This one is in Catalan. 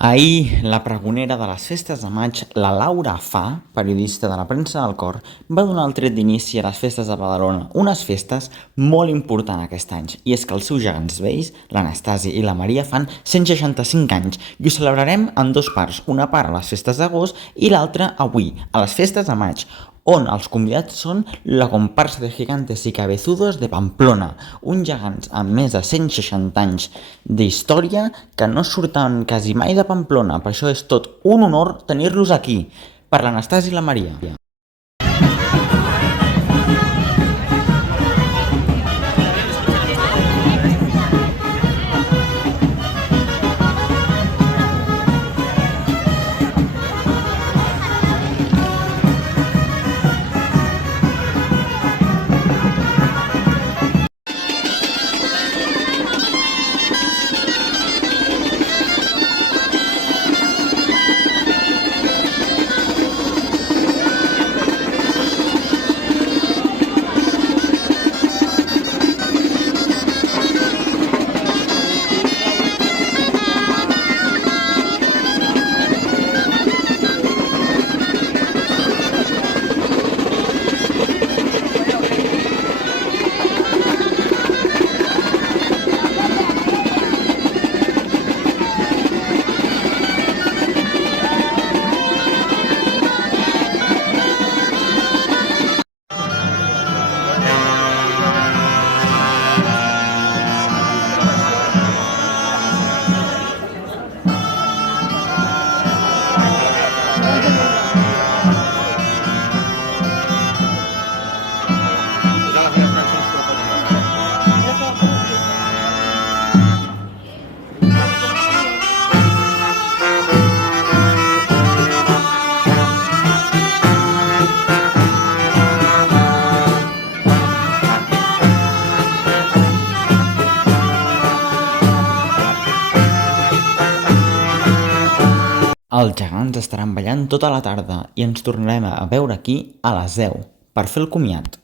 Ahir, la pregonera de les festes de maig, la Laura Fa, periodista de la premsa del Cor, va donar el tret d'inici a les festes de Badalona, unes festes molt importants aquest any, i és que els seus gegants vells, l'Anastasi i la Maria, fan 165 anys, i ho celebrarem en dos parts, una part a les festes d'agost i l'altra avui, a les festes de maig, on els convidats són la comparsa de gigantes i cabezudos de Pamplona, uns gegants amb més de 160 anys d'història que no surten quasi mai de Pamplona, per això és tot un honor tenir-los aquí, per l'Anastasi i la Maria. Els gegants estaran ballant tota la tarda i ens tornarem a veure aquí a les 10 per fer el comiat.